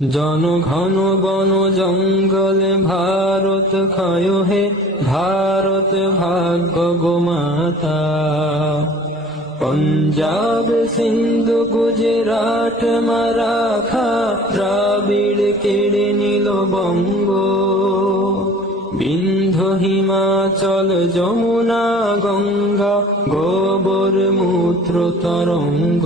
জনঘন বন জঙ্গল ভারত ক্ষয় হে ভারত ভাগ্য গোমাতা। পঞ্জাব সিন্ধু গুজরাট মারাঠা দ্রাবিড় কেড়ে নিল বঙ্গ। বিন্ধ্য হিমাচল যমুনা গঙ্গা গোবর মূত্র তরঙ্গ।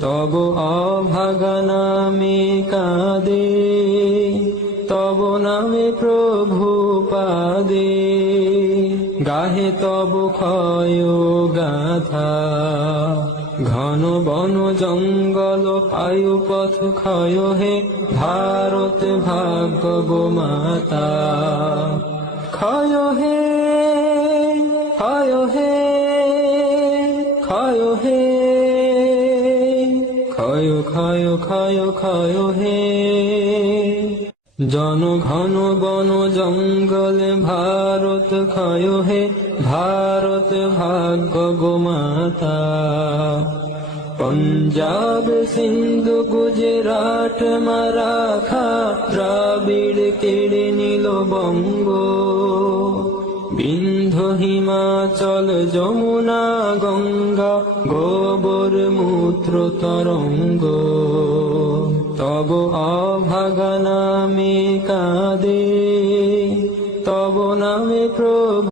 তব অভাগা নামে কাঁদে, তব নামে প্রভু পাদে, গাহে তব ক্ষয় গাথা। ঘন বন জঙ্গল পায়ু পথ ক্ষয় হে ভারত ভাগ্য গোমাতা। ক্ষয় হে ক্ষয় হে ক্ষয় হে ক্ষয় ক্ষয় ক্ষয় ক্ষয় হে। জনঘন বন জঙ্গল ভারত ক্ষয় হে ভারত ভাগ্য গোমাতা। পঞ্জাব সিন্ধু গুজরাট মারাঠা দ্রাবিড় কেড়ে নিল বঙ্গ। বিন্ধ্য হিমাচল যমুনা গঙ্গা গোবর মূত্র তরঙ্গ। তব অভাগা নামে কাঁদে, তব নামে প্রভু